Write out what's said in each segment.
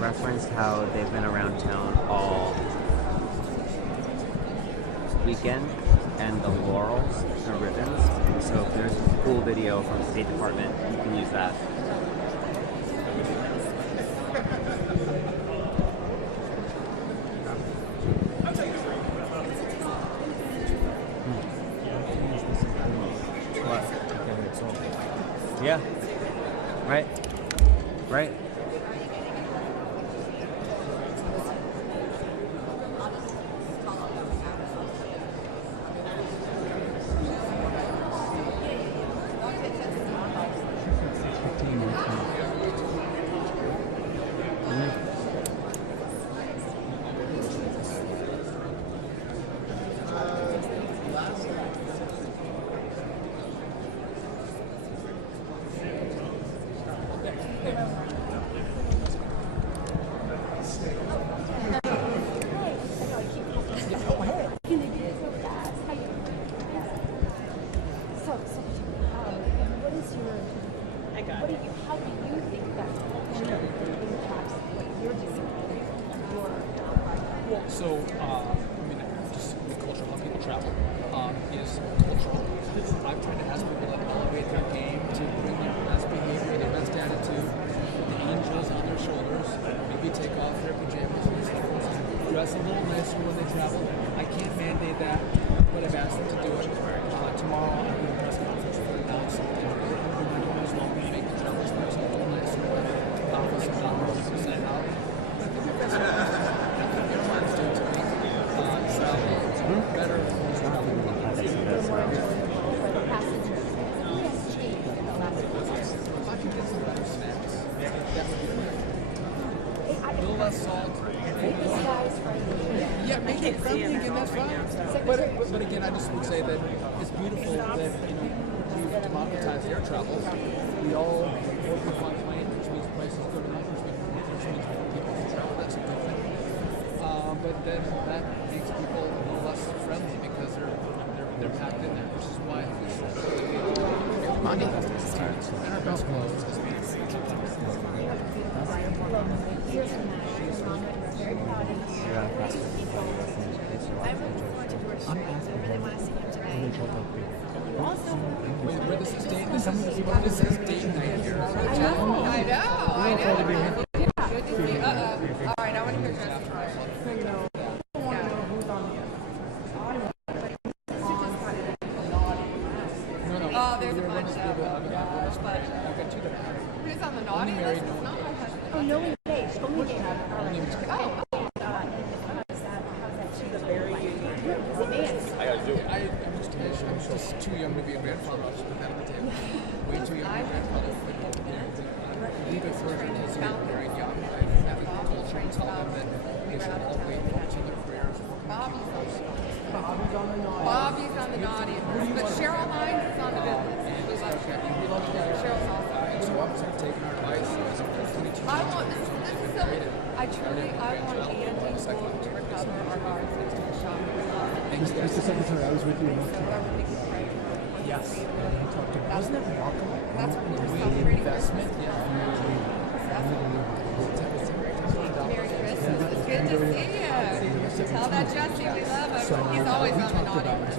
referenced how they've been around town all weekend and the laurels, the ribbons. So if there's a cool video from the State Department, you can use that. What? Yeah. Right. Right. So, just the culture, how people travel is cultural. I'm trying to ask people to elevate their game, to bring their best behavior, their best attitude, the angels on their shoulders, maybe take off their pajamas and slippers and dress a little nicer when they travel. I can't mandate that, but I've asked them to do it. Tomorrow, I'm doing a press conference for the council. I'm doing as well to make the travel experience a little nicer. Some dollars to send out. I think the best airlines do to make travel better for travel. If I could get some better snacks, that would be great. A little less salt. Yeah, make it friendly again, that's fine. But again, I just would say that it's beautiful that, we democratize air travel. We all work with one plane, which means prices go down, which means more people can travel. That's a good thing. But then that makes people a little less friendly because they're packed in there, which is why I think it's money and our best clothes. Wait, this is date night here. I know. Good to see you. All right, I want to hear Jess. Oh, there's a bunch who's on the naughty list? It's not my husband. Oh, no engaged. Only engaged. Oh. I'm just too young to be a grandfather. I'll just put that on the table. Way too young to be a grandfather. Leave it for kids who get married young. I have a culture and tell them that they should all wait to their careers. Bobby's on the naughty. But Cheryl Hines is on the business. Cheryl's awesome. So I'm just taking our advice. I want this is so. I want Andy to recover our guards next to the shop. Mr. Secretary, I was with you enough to Yes. talk to him. Wasn't it remarkable? That's what we're celebrating. Investment, Merry Christmas. It's good to see you. Tell that Jesse we love him. He's always on the naughty list.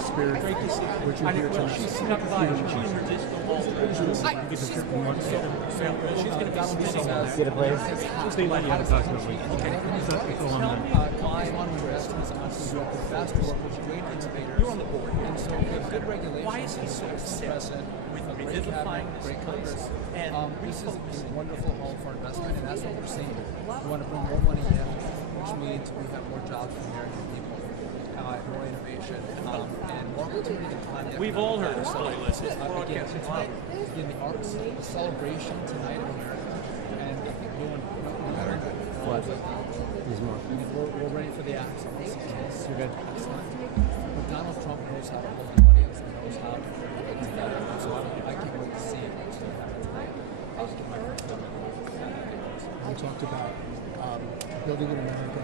Spirit, great to see her. what you're here to She's snuck by. She couldn't resist the whole she's going to be sitting Get a place? Stay like how to talk to me. Okay. Clive on the rest is honestly the best workers, great innovators. You're on the board. And so we have good regulation. Why is he so obsessed with revivifying this place? And this is a wonderful home for investment, and that's what we're seeing. We want to bring more money in, which means we have more jobs for American people, more innovation, and more opportunity to climb the we've all heard economic of ladder. Silly List. It's broadcasting live. In the arts, the celebration tonight of America, and doing better. What? There's more. We're ready for the acts. You're good. Excellent. But Donald Trump knows how to hold an audience and knows how to put it together. So I can't wait to see what's going to happen tonight. We talked about building in America.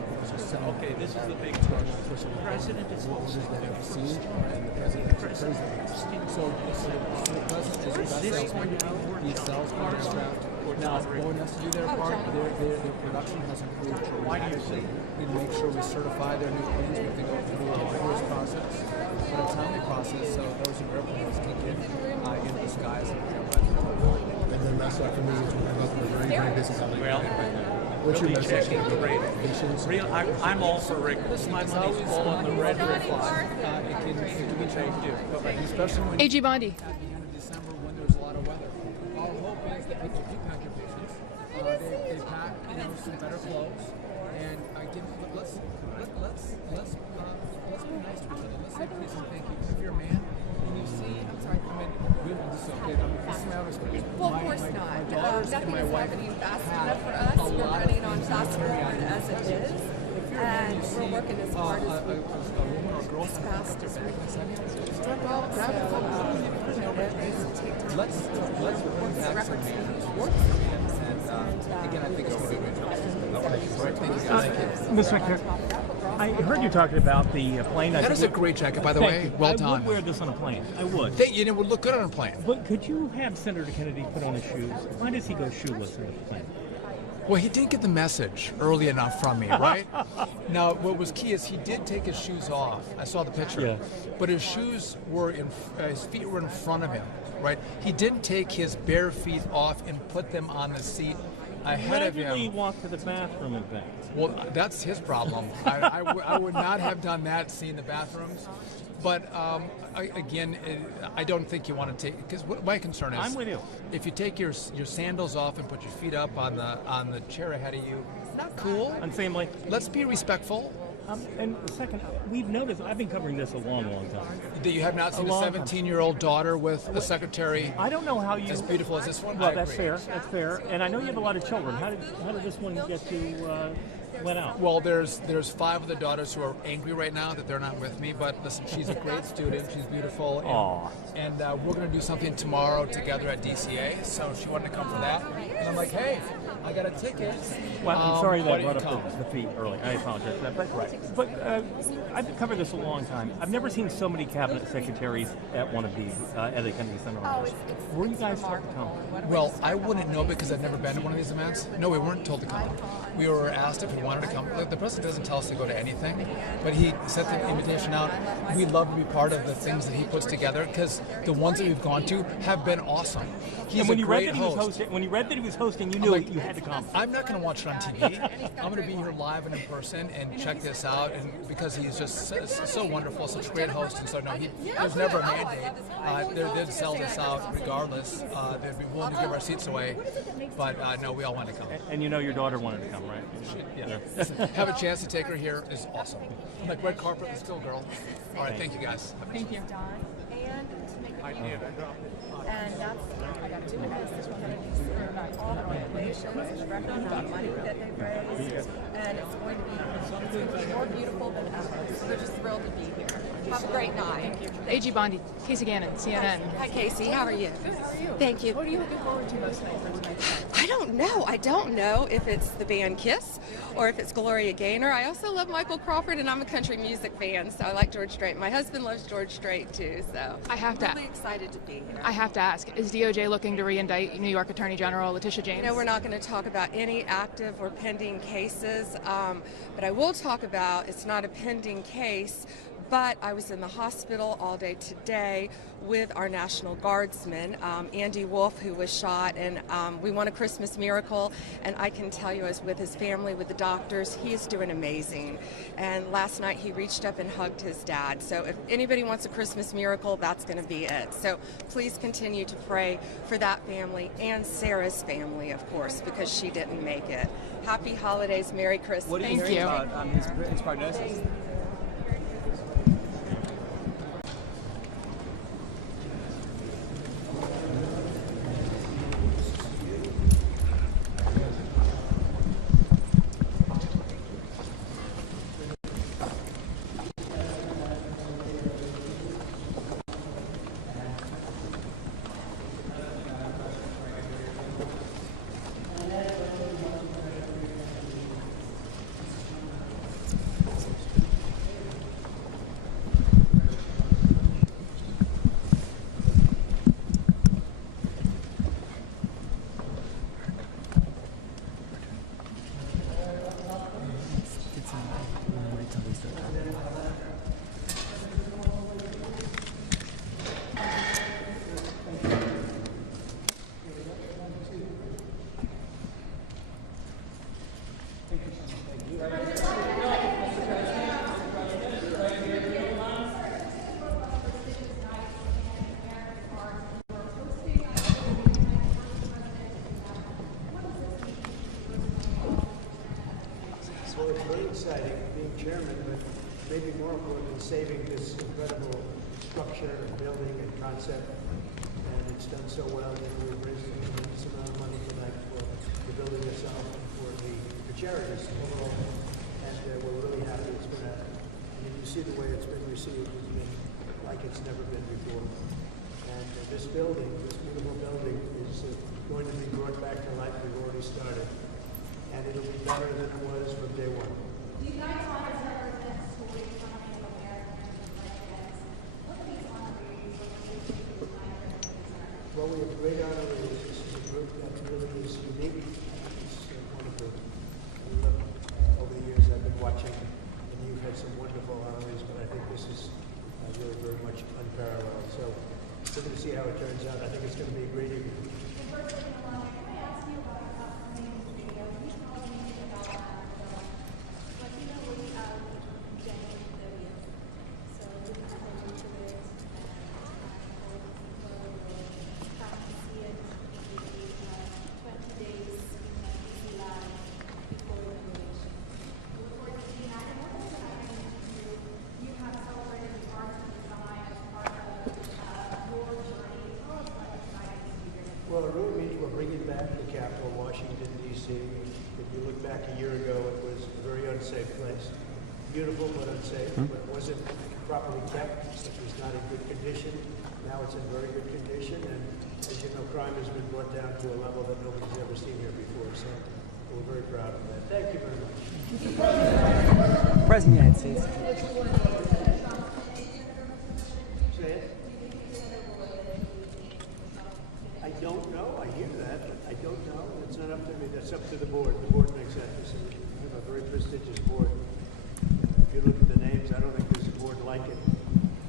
Okay, this is the big question. The president is supposed to that have seen, and the president crazy. So the president is the best salesman. He sells on aircraft. Now, Boeing has to do their part. Their production has improved dramatically. We make sure we certify their new planes. We have to go through a rigorous process, but a timely process, so those new airplanes can get into the skies and And then that's like for me, it's we're very busy company Well, right now. What's your really message checking to the rate. patients? I'm all for rigorous. My money's all on the red flag. it can be changed too. Especially when AG Bondi. at the end of December when there's a lot of weather. Our hope is that people do pack your patients. They pack, some better clothes, and let's be nice to each other. Let's say please and thank you. If you're a man and you see, I'm sorry, this is okay. This is my understanding. Well, of course not. My daughters and Nothing my is wife happening fast have enough for us. a We're lot running of on things fast to carry forward on. as it is. And we're working as hard as we a woman or a girl as fast as we can. Let's bring back some manners. And again, I think it's going to be a great job. All right, thank you guys. Mr. McCarthy, I heard you talking about the plane. That is a great jacket, by the Thank way. you. Well I done. would wear this on a plane. I would. It would look good on a plane. But could you have Senator Kennedy put on his shoes? Why does he go shoeless on the plane? Well, he did get the message early enough from me, right? Now, what was key is he did take his shoes off. I saw the picture. Yeah. But his feet were in front of him, right? He didn't take his bare feet off and put them on the seat ahead of Imagine he him. walked to the bathroom and back. Well, that's his problem. I would not have done that, seeing the bathrooms. But I don't think you want to take, because my concern is, I'm with you. if you take your sandals off and put your feet up on the chair ahead of you, not cool. And family. Let's be respectful. And second, we've noticed, I've been covering this a long, long time. That you have not seen a long time. 17-year-old daughter with a secretary I don't know how you... as beautiful as this one. Well, I that's agree. fair. That's fair. And I know you have a lot of children. How did this one get to... went out? Well, there's 5 of the daughters who are angry right now that they're not with me. But listen, she's a great student. She's beautiful. Aw. And we're going to do something tomorrow together at DCA. So she wanted to come for that. And I'm like, hey, I got a ticket. Well, I'm sorry that why I don't brought you up come? the feet early. I apologize for that. But I've covered this a long time. I've never seen so many cabinet secretaries at one of these, at a Kennedy Center. Were you guys told to come? Well, I wouldn't know because I've never been to one of these events. No, we weren't told to come. We were asked if we wanted to come. Look, the president doesn't tell us to go to anything, but he sent the invitation out. We love to be part of the things that he puts together because the ones that we've gone to have been awesome. He's And when a you read great that he was host. hosting, when you read that he was hosting, you knew like, you had to come. I'm not going to watch it on TV. I'm going to be here live and in person and check this out. And because he's just so wonderful, such a great host, and so no, there's never a mandate. They'd sell this out regardless. They'd be willing to give our seats away, but no, we all want to come. And you know your daughter wanted to come, right? Yeah. Listen, have a chance to take her here is awesome. I'm like, red carpet, let's go, girl. All right, thank you guys. Thank you. And to make it and that's I got 2 minutes to about all the donations and recognize the money that they raised, and it's going to be more beautiful than ever. So we're just thrilled to be here. Have a great night. AG Bondi, Casey Gannon, CNN. Hi, Casey. How are you? Good, how are you? Thank you. What are you looking forward to most tonight for tonight's night? I don't know. I don't know if it's the band Kiss or if it's Gloria Gaynor. I also love Michael Crawford, and I'm a country music fan, so I like George Strait. My husband loves George Strait too, so I have to- really excited to be here. I have to ask, is DOJ looking to re-indict New York Attorney General Letitia James? No, we're not going to talk about any active or pending cases, but I will talk about it's not a pending case, but I was in the hospital all day today with our National Guardsman, Andy Wolf, who was shot, and we won a Christmas miracle, and I can tell you I was with his family, with the doctors. He is doing amazing, and last night he reached up and hugged his dad. So if anybody wants a Christmas miracle, that's going to be it. So please continue to pray for that family and Sarah's family, of course, because she didn't make it. Happy holidays, Merry Christmas. What are you Thank hearing you. about his prognosis? exciting being chairman, but maybe more important than saving this incredible structure and building and concept. And it's done so well. We've raised a tremendous amount of money tonight for the building itself and for the charities overall. And we're really happy it's been you see the way it's been received. It's been like it's never been before. And this building, this beautiful building, is going to be brought back to life. We've already started. And it'll be better than it was from day one. Do you guys want to represent stories from Americans like this? What are these honorees? Well, we have great honorees. This is a group that really is unique. It's wonderful. And look, over the years I've been watching, and you've had some wonderful honorees, but I think this is really very much unparalleled. So we're going to see how it turns out. I think it's going to be a great evening. Well, it really means we're bringing back the capital, Washington, D.C. If you look back a year ago, it was a very unsafe place. Beautiful, but unsafe. But it wasn't properly kept. It was not in good condition. Now it's in very good condition. And as you know, crime has been brought down to a level that nobody's ever seen here before. So we're very proud of that. Thank you very much. President of the United States. Say it. I don't know. I hear that, but I don't know. It's not up to me. That's up to the board. The board makes that decision. We have a very prestigious board. If you look at the names, I don't think there's a board like it.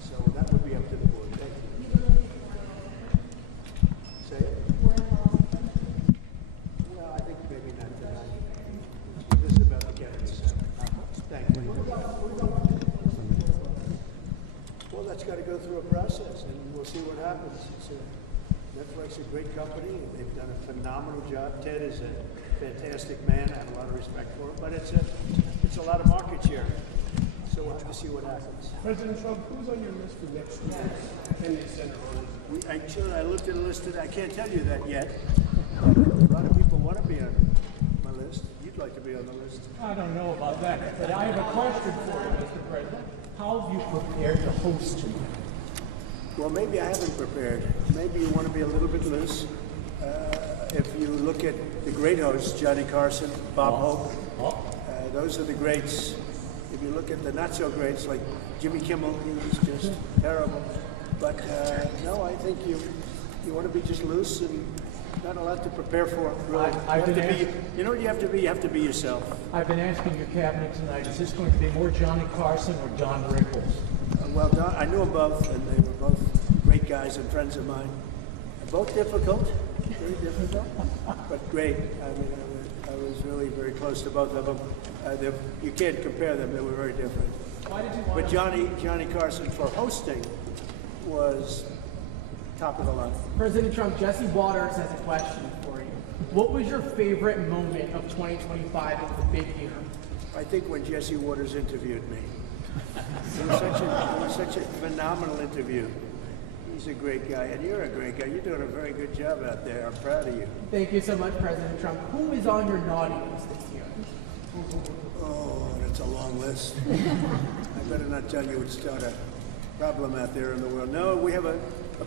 So that would be up to the board. Thank you. Say it. Well, I think maybe not tonight. This is about the Kennedy Center. Thank you. Well, that's got to go through a process, and we'll see what happens. Netflix is a great company. They've done a phenomenal job. Ted is a fantastic man. I have a lot of respect for him. But it's a lot of market share. So we'll have to see what happens. President Trump, who's on your list for next year's Kennedy Center honors? I looked at the list today. I can't tell you that yet. A lot of people want to be on my list. You'd like to be on the list. I don't know about that, but I have a question for you, Mr. President. How have you prepared to host tonight? Well, maybe I haven't prepared. Maybe you want to be a little bit loose. If you look at the great hosts, Johnny Carson, Bob Hope, those are the greats. If you look at the not-so-greats, like Jimmy Kimmel, he was just terrible. But no, I think you want to be just loose and not a lot to prepare for, really. You know what you have to be? You have to be yourself. I've been asking your cabinet tonight, is this going to be more Johnny Carson or Don Rickles? Well, Don, I knew them both, and they were both great guys and friends of mine. Both difficult, very difficult, but great. I mean, I was really very close to both of them. You can't compare them; they were very different. Why did you want But Johnny Carson for hosting was top of the line. President Trump, Jesse Waters has a question for you. What was your favorite moment of 2025 of the big year? I think when Jesse Waters interviewed me. It was such a phenomenal interview. He's a great guy, and you're a great guy. You're doing a very good job out there. I'm proud of you. Thank you so much, President Trump. Who is on your naughty list this year? Oh, that's a long list. I better not tell you. It's not a problem out there in the world. No, we have a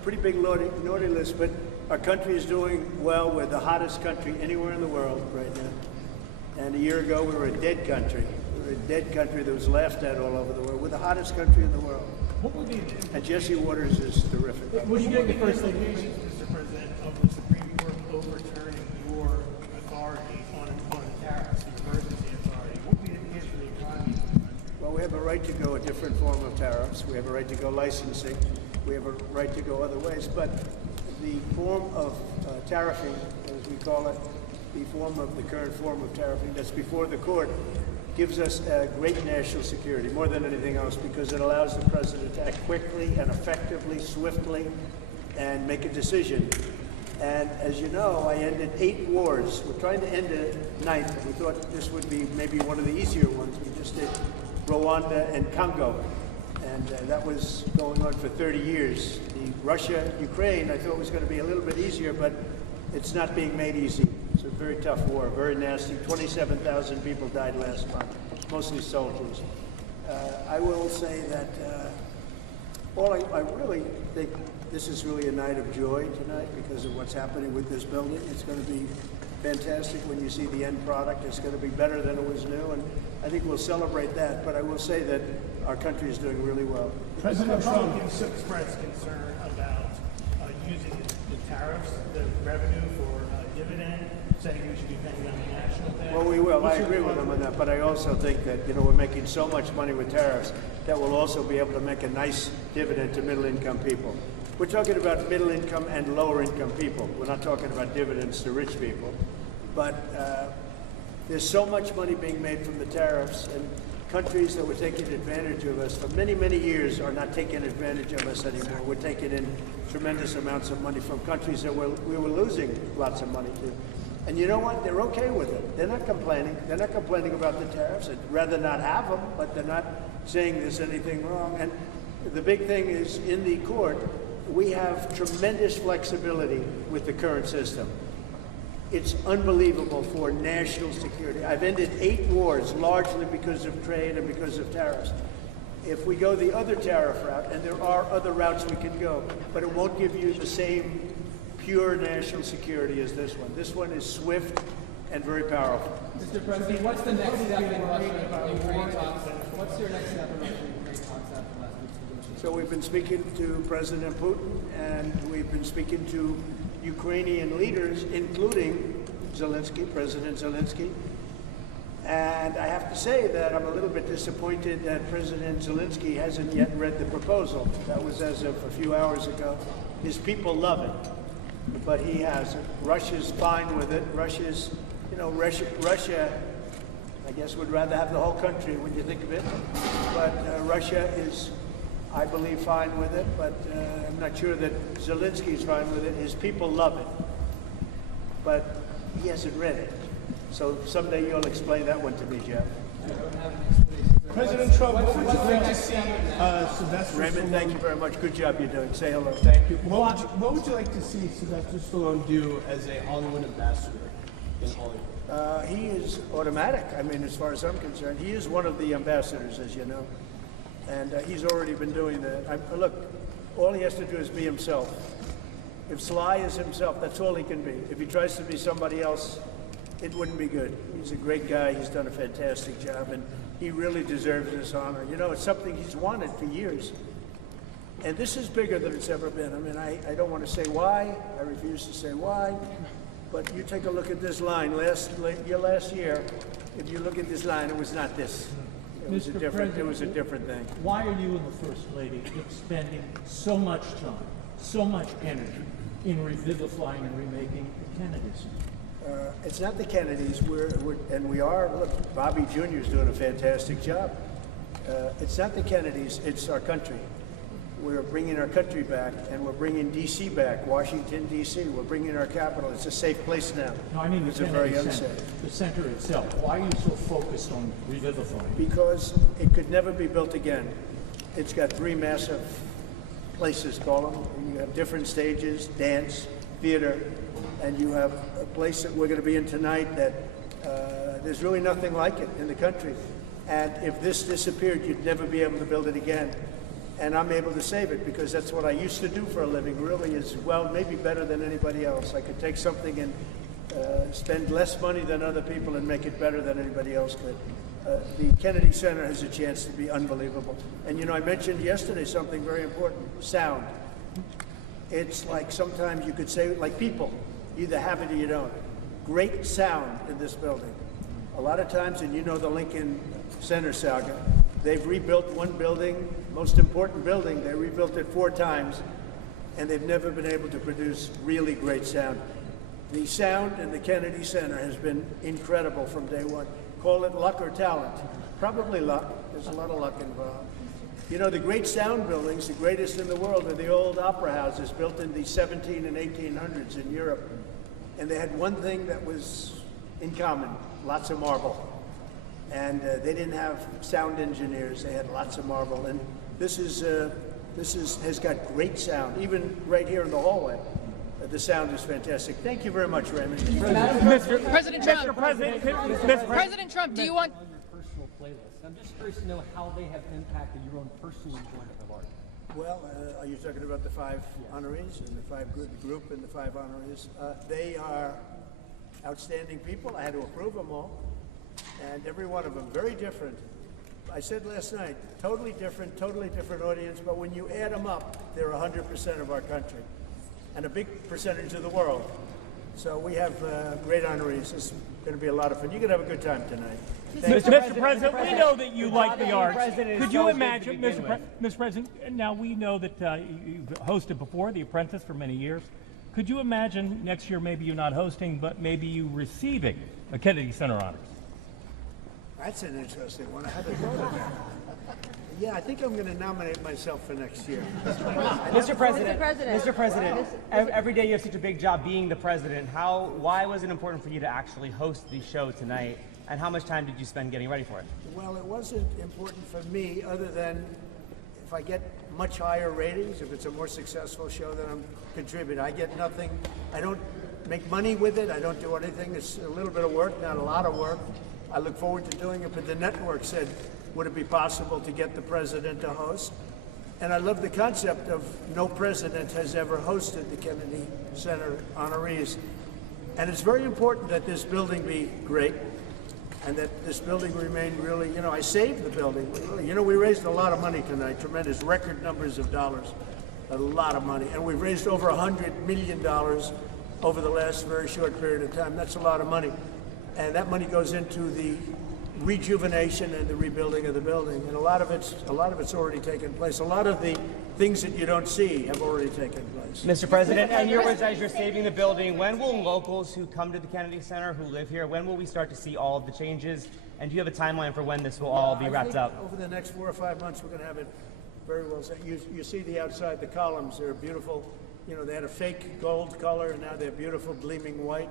pretty big naughty list, but our country is doing well. We're the hottest country anywhere in the world right now. And a year ago, we were a dead country. We were a dead country that was laughed at all over the world. We're the hottest country in the world. What would be And Jesse Waters is terrific. what do you think the first thing Mr. President, of the Supreme Court overturning your authority on tariffs, the emergency authority? What would be the case for the economy? Well, we have a right to go a different form of tariffs. We have a right to go licensing. We have a right to go other ways. But the form of tariffing, as we call it, the current form of tariffing that's before the court, gives us great national security, more than anything else, because it allows the president to act quickly and effectively, swiftly, and make a decision And as you know, I ended 8 wars. We're trying to end a 9th, but we thought this would be maybe one of the easier ones. We just did Rwanda and Congo, and that was going on for 30 years. The Russia-Ukraine, I thought was going to be a little bit easier, but it's not being made easy. It's a very tough war, very nasty. 27,000 people died last month, mostly soldiers. I will say that I really think this is really a night of joy tonight because of what's happening with this building. It's going to be fantastic when you see the end product. It's going to be better than it was new, and I think we'll celebrate that. But I will say that our country is doing really well. President Trump expressed concern about using the tariffs, the revenue for dividend, saying we should be paying on the national debt. Well, we will. I agree with him on that. But I also think that, we're making so much money with tariffs that we'll also be able to make a nice dividend to middle-income people. We're talking about middle-income and lower-income people. We're not talking about dividends to rich people. But there's so much money being made from the tariffs, and countries that were taking advantage of us for many, many years are not taking advantage of us anymore. We're taking in tremendous amounts of money from countries that we were losing lots of money to. And you know what? They're okay with it. They're not complaining. They're not complaining about the tariffs. They'd rather not have them, but they're not saying there's anything wrong. And the big thing is, in the court, we have tremendous flexibility with the current system. It's unbelievable for national security. I've ended 8 wars, largely because of trade and because of tariffs. If we go the other tariff route, and there are other routes we can go, but it won't give you the same pure national security as this one. This one is swift and very powerful. Mr. President, what's the next step in Russia-Ukraine talks? What's your next step in Russia-Ukraine talks after last week's negotiations? So we've been speaking to President Putin, and we've been speaking to Ukrainian leaders, including President Zelensky. And I have to say that I'm a little bit disappointed that President Zelensky hasn't yet read the proposal. That was as of a few hours ago. His people love it, but he hasn't. Russia's fine with it. Russia, I guess, would rather have the whole country when you think of it. But Russia is, I believe, fine with it, but I'm not sure that Zelensky's fine with it. His people love it, but he hasn't read it. So someday you'll explain that one to me, Jeff. President Trump, what would you like to see Sylvester Raymond, thank you very much. Good job you're doing. Say hello. Thank you. What would you like to see Sylvester Stallone do as a Hollywood ambassador in Hollywood? He is automatic. I mean, as far as I'm concerned, he is one of the ambassadors, as you know. And he's already been doing that. Look, all he has to do is be himself. If Sly is himself, that's all he can be. If he tries to be somebody else, it wouldn't be good. He's a great guy. He's done a fantastic job, and he really deserves this honor. It's something he's wanted for years. And this is bigger than it's ever been. I mean, I don't want to say why. I refuse to say why. But you take a look at this line. Last year, if you look at this line, it was not this. It was a different thing. Why are you and the First Lady spending so much time, so much energy in revivifying and remaking the Kennedys? It's not the Kennedys. Look, Bobby Jr. is doing a fantastic job. It's not the Kennedys. It's our country. We're bringing our country back, and we're bringing D.C. back, Washington, D.C. We're bringing our capital. It's a safe place now. No, I mean the very Kennedy unsafe. Center, the center itself. Why are you so focused on revivifying? Because it could never be built again. It's got 3 massive places, call them. You have different stages, dance, theater, and you have a place that we're going to be in tonight that there's really nothing like it in the country. And if this disappeared, you'd never be able to build it again. And I'm able to save it because that's what I used to do for a living, really, is, well, maybe better than anybody else. I could take something and spend less money than other people and make it better than anybody else could. The Kennedy Center has a chance to be unbelievable. And, I mentioned yesterday something very important, sound. It's like sometimes you could say, like people, you either have it or you don't. Great sound in this building. A lot of times, and the Lincoln Center saga, they've rebuilt one building, most important building, they rebuilt it 4 times, and they've never been able to produce really great sound. The sound in the Kennedy Center has been incredible from day one. Call it luck or talent. Probably luck. There's a lot of luck involved. You know, the great sound buildings, the greatest in the world, are the old opera houses built in the 17 and 1800s in Europe. And they had one thing that was in common, lots of marble. And they didn't have sound engineers, they had lots of marble. And this has got great sound, even right here in the hallway. The sound is fantastic. Thank you very much, Raymond. President Trump. President Trump, do you want? On your personal playlist, I'm just curious to know how they have impacted your own personal enjoyment of art. Well, are you talking about the 5 honorees and the group and the 5 honorees? They are outstanding people. I had to approve them all, and every one of them very different. I said last night, totally different audience. But when you add them up, they're 100% of our country, and a big percentage of the world. So we have great honorees. It's going to be a lot of fun. You're going to have a good time tonight. Mr. President, we know that you like the arts. Could you imagine, Mr. President, now we know that you've hosted before, The Apprentice, for many years. Could you imagine next year maybe you not hosting, but maybe you receiving a Kennedy Center Honors? That's an interesting one. I haven't thought of that. Yeah, I think I'm going to nominate myself for next year. Mr. President, every day you have such a big job being the president. Why was it important for you to actually host the show tonight, and how much time did you spend getting ready for it? Well, it wasn't important for me, other than if I get much higher ratings, if it's a more successful show, then I'm contributing. I get nothing. I don't make money with it. I don't do anything. It's a little bit of work, not a lot of work. I look forward to doing it, but the network said, would it be possible to get the president to host? And I love the concept of no president has ever hosted the Kennedy Center honorees. And it's very important that this building be great and that this building remain really, you know, I saved the building. You know, we raised a lot of money tonight, tremendous record numbers of dollars, a lot of money. And we've raised over $100 million over the last very short period of time. That's a lot of money. And that money goes into the rejuvenation and the rebuilding of the building, and a lot of it's already taken place. A lot of the things that you don't see have already taken place. Mr. President, and your words as you're saving the building, when will locals who come to the Kennedy Center, who live here, when will we start to see all of the changes? And do you have a timeline for when this will all be wrapped up? Over the next 4 or 5 months, we're going to have it very well set. You see the outside, the columns, they're beautiful. You know, they had a fake gold color, and now they're beautiful, gleaming white.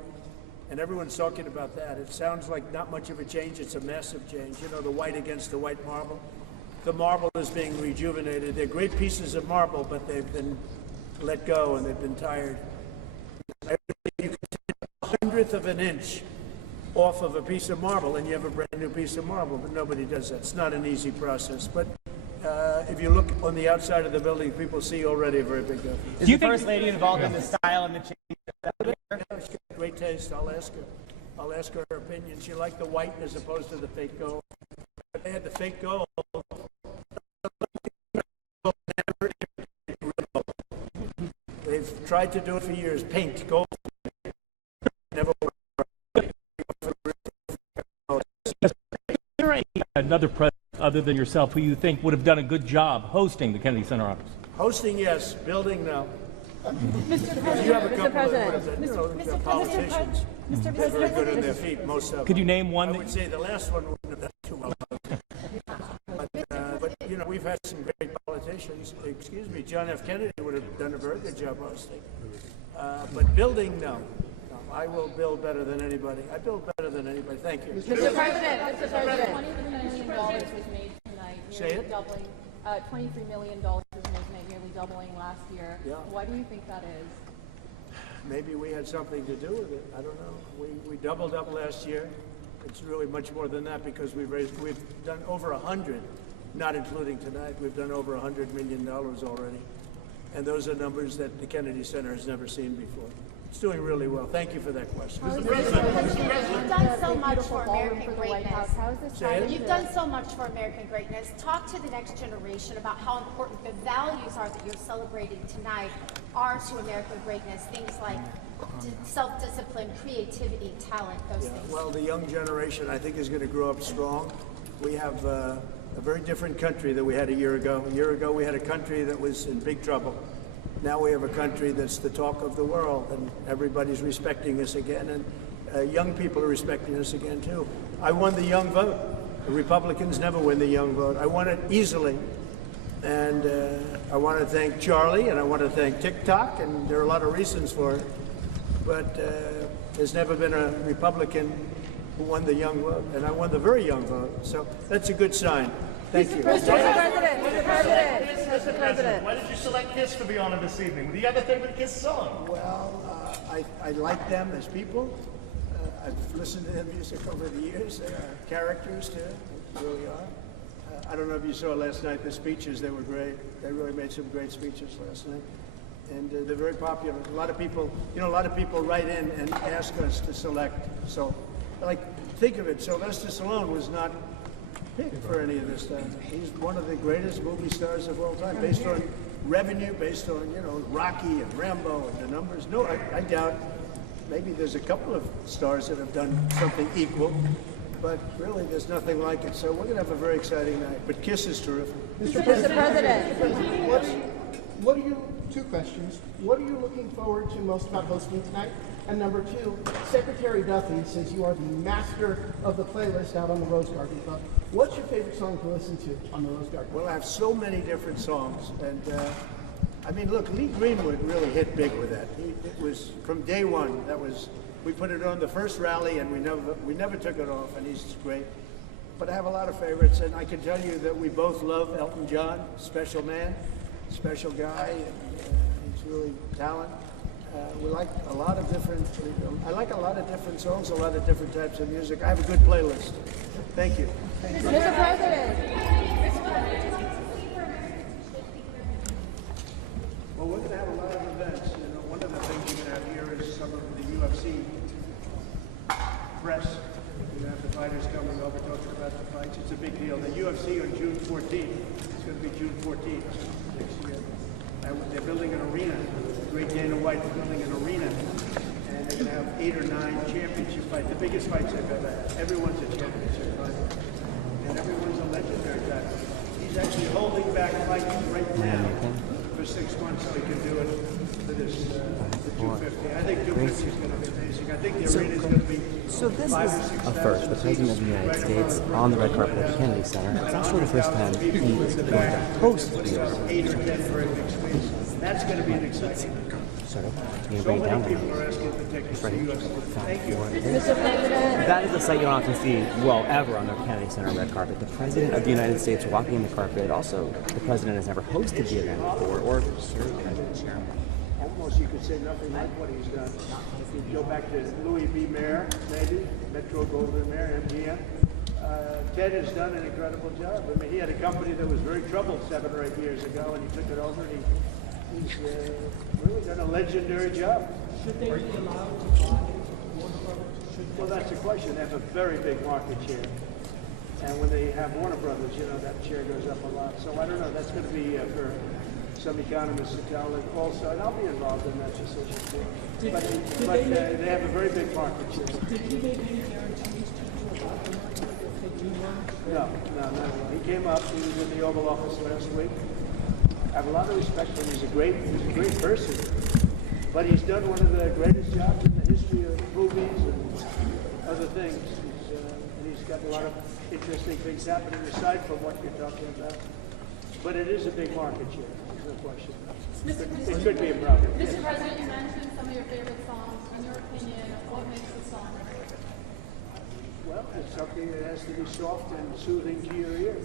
And everyone's talking about that. It sounds like not much of a change. It's a massive change. You know, the white against the white marble. The marble is being rejuvenated. They're great pieces of marble, but they've been let go and they've been tired. You can take a 100th of an inch off of a piece of marble and you have a brand new piece of marble, but nobody does that. It's not an easy process. But if you look on the outside of the building, people see already a very big difference. Is the First Lady involved in the style and the change? She's got great taste. I'll ask her her opinion. She liked the white as opposed to the fake gold. But they had the fake gold. They've tried to do it for years. Paint gold. Never worked. Is there another president other than yourself who you think would have done a good job hosting the Kennedy Center Honors? Hosting, yes. Building, no. Mr. President, You have a couple Mr. President, of politicians. Mr. They're very President, good on their feet, most of them. Could you name one? I would say the last one wouldn't have done too well. But you know, we've had some great politicians. Excuse me, John F. Kennedy would have done a very good job hosting. But building, no. I will build better than anybody. I build better than anybody. Thank you. Mr. President, $23 million was made tonight, Say nearly it. doubling. $23 million was made tonight, nearly doubling last year. Yeah. Why do you think that is? Maybe we had something to do with it. I don't know. We doubled up last year. It's really much more than that because we've done over 100, not including tonight. We've done over $100 million already. And those are numbers that the Kennedy Center has never seen before. It's doing really well. Thank you for that question. Mr. You've done so much for American greatness. Say it. You've done so much for American greatness. Talk to the next generation about how important the values are that you're celebrating tonight are to American greatness. Things like self-discipline, creativity, talent, those things. Well, the young generation, I think, is going to grow up strong. We have a very different country than we had a year ago. A year ago, we had a country that was in big trouble. Now we have a country that's the talk of the world, and everybody's respecting us again, and young people are respecting us again, too. I won the young vote. The Republicans never win the young vote. I won it easily. And I want to thank Charlie, and I want to thank TikTok, and there are a lot of reasons for it. But there's never been a Republican who won the young vote, and I won the very young vote. So that's a good sign. Thank you. Mr. President. Why did you select Kiss for the honor this evening? Do you have a favorite Kiss song? Well, I like them as people. I've listened to their music over the years. They are characters, too. They really are. I don't know if you saw last night the speeches. They were great. They really made some great speeches last night. And they're very popular. A lot of people, a lot of people write in and ask us to select. So, think of it. Sylvester Stallone was not picked for any of this stuff. He's one of the greatest movie stars of all time, based on revenue, based on, Rocky and Rambo and the numbers. No, I doubt. Maybe there's a couple of stars that have done something equal, but really there's nothing like it. So we're going to have a very exciting night. But Kiss is terrific. Mr. President. What are you, two questions. What are you looking forward to most about hosting tonight? And number two, Secretary Duffy, since you are the master of the playlist out on the Rose Garden Club, what's your favorite song to listen to on the Rose Garden? Well, I have so many different songs. And look, Lee Greenwood really hit big with that. It was from day one. We put it on the first rally, and we never took it off. And he's great. But I have a lot of favorites, and I can tell you that we both love Elton John. Special man, special guy. And, he's really talented. We like a lot of different. I like a lot of different songs, a lot of different types of music. I have a good playlist. Thank you. Mr. President. Well, we're going to have a lot of events. One of the things you're going to have here is some of the UFC press. You're going to have the fighters coming over talking about the fights. It's a big deal. The UFC on June 14th. It's going to be June 14th next year. And they're building an arena. The great Dana White's building an arena. And they're going to have 8 or 9 championship fights. The biggest fights they've ever had. Everyone's a championship fight. And everyone's a legendary guy. He's actually holding back fights right now for 6 months so he can do it for this, the 250. I think 250 is going to be amazing. I think the arena is going to be So this is a first. The President of the United States on the red carpet at the Kennedy Center. It's also the first time he's going to host the UFC. 8 or 10 very big screens. That's going to be an exciting. So many people are asking to take us to UFC. Thank you. That is a sight you don't often see, ever on the Kennedy Center red carpet. The President of the United States walking the carpet. Also, the President has never hosted the event before or served as the chairman. Almost you could say nothing like what he's done. If you go back to Louis B. Mayer, maybe, Metro Goldwyn Mayer, MGM, Ted has done an incredible job. I mean, he had a company that was very troubled 7 or 8 years ago, and he took it over, and he's really done a legendary job. Should they be allowed to buy Warner Brothers? Well, that's the question. They have a very big market share. And when they have Warner Brothers, that share goes up a lot. So I don't know. That's going to be for some economists to tell it also. And I'll be involved in that decision too. But they have a very big market share. Did he make any guarantees to about the market if they do launch? No. He came up. He was in the Oval Office last week. I have a lot of respect for him. He's a great person. But he's done one of the greatest jobs in the history of movies and other things. He's got a lot of interesting things happening aside from what you're talking about. But it is a big market share. There's no question. It could be a problem. Mr. President, you mentioned some of your favorite songs. In your opinion, what makes a song great? Well, it's something that has to be soft and soothing to your ear.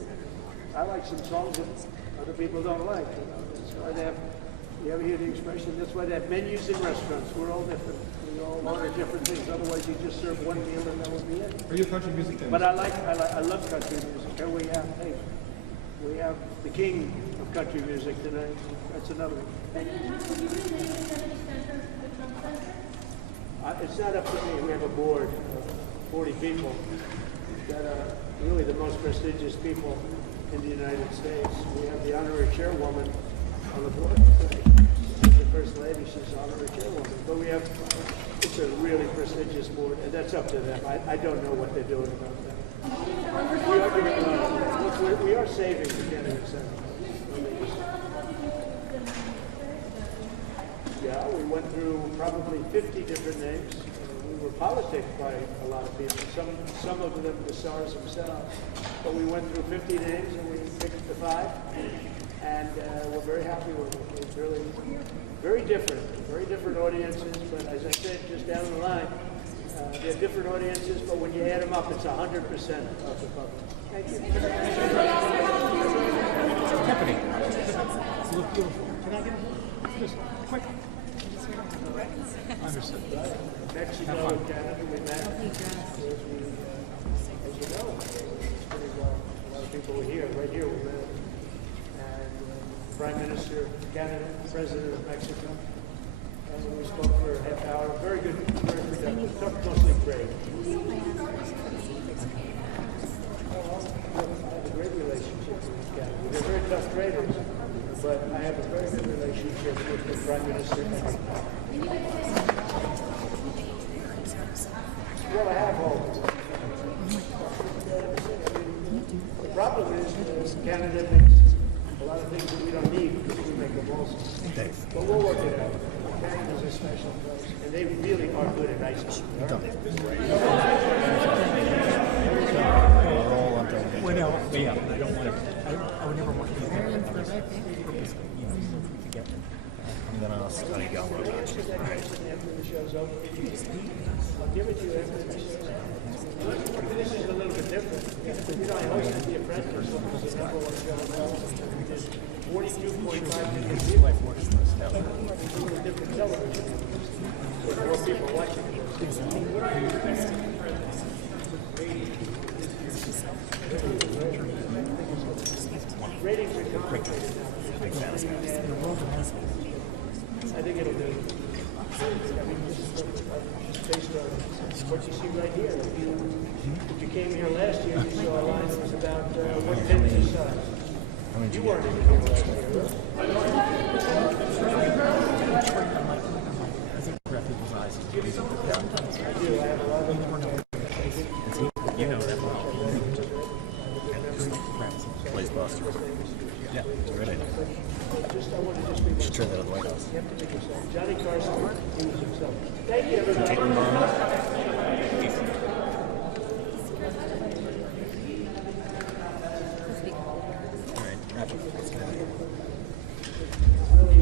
I like some songs that other people don't like. That's why they have, you ever hear the expression, that's why they have menus in restaurants. We're all different. We all order different things. Otherwise, you just serve one meal and that will be it. Are you a country music fan? But I love country music. Here we have the king of country music tonight. That's another one. It's not up to me. We have a board of 40 people that are really the most prestigious people in the United States. We have the honorary chairwoman on the board. She's the first lady. She's the honorary chairwoman. But it's a really prestigious board, and that's up to them. I don't know what they're doing about that. We are saving the Kennedy Center. Yeah, we went through probably 50 different names. We were politicked by a lot of people. Some of them the stars themselves. But we went through 50 names and we picked the 5. and we're very happy with it. It's really very different audiences, but as I said, just down the line, they're different audiences, but when you add them up, it's 100% of the public. Thank you. Tiffany, you look beautiful. Can I get a just quick? Understood. Mexico and Canada, we met. As you know, a lot of people were here, right here we met. And Prime Minister of Canada, President of Mexico. And we spoke for a half hour. Very good, very productive. Talked mostly great. I have a great relationship with Canada. They're very tough traders, but I have a very good relationship with the Prime Minister. Well, I have hope. The problem is Canada makes a lot of things that we don't need because we make them also. But we'll work it out. Canada's a special place, and they really are good at ice cream. Well, no, yeah, I don't want to. I would never want to do that. I'm gonna study go. After the show's over, I'll give it to you after the show. This is a little bit different. You know, I hosted The Apprentice, which was the number one show in television. We did 42.5 million people. It's a little different television. With more people watching it. Ratings are complicated now. I think it'll do. I mean, this is just based on what you see right here. If you came here last year, you saw a line that was about what pins you size. You weren't in here last year, I do. I have a lot of You know that well. Plays Buster. Yeah, it's a great idea. Should try that at the White House. Johnny Carson, he was himself. Thank you, everybody. Really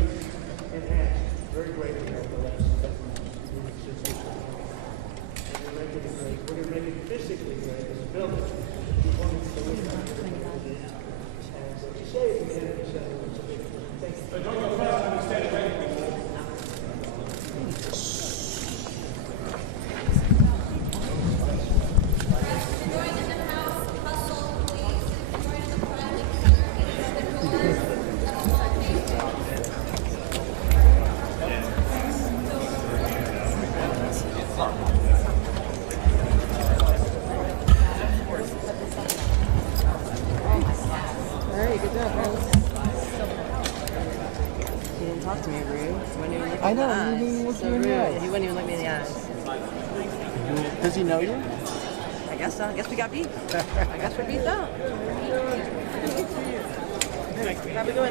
enhanced, very great over the last 6 weeks. And we're making it great. We're going to make it physically great as a building. We want it to look like it. And what you say at the end of the sentence, it's a big thing. Thank you. But don't go fast when you stand ready. Talk to me, rude. Wouldn't even look I me in the know, eyes. he didn't look So you in the rude. eyes. He wouldn't even look me in the eyes. Does he know you? I guess so. I guess we got beat. I guess we're beat up. Probably going.